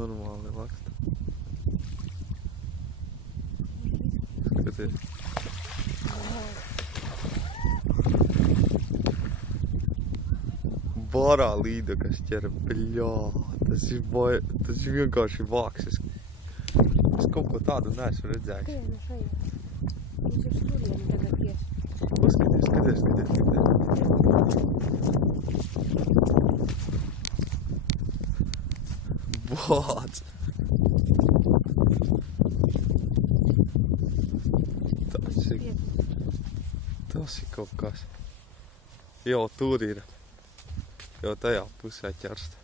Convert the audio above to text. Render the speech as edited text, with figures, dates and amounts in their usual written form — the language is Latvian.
Normāli laksta. Skaties. Barā līda, kas ķera, bļā, tas ir vienkārši vāksis. Es kaut ko tādu neesmu redzējis. Tie no šajā. Viņš ir stūrieni tagad ies. Skaties. Bāc! Tas ir kaut kas. Jau tur ir. Jau tajā pusē ķerst.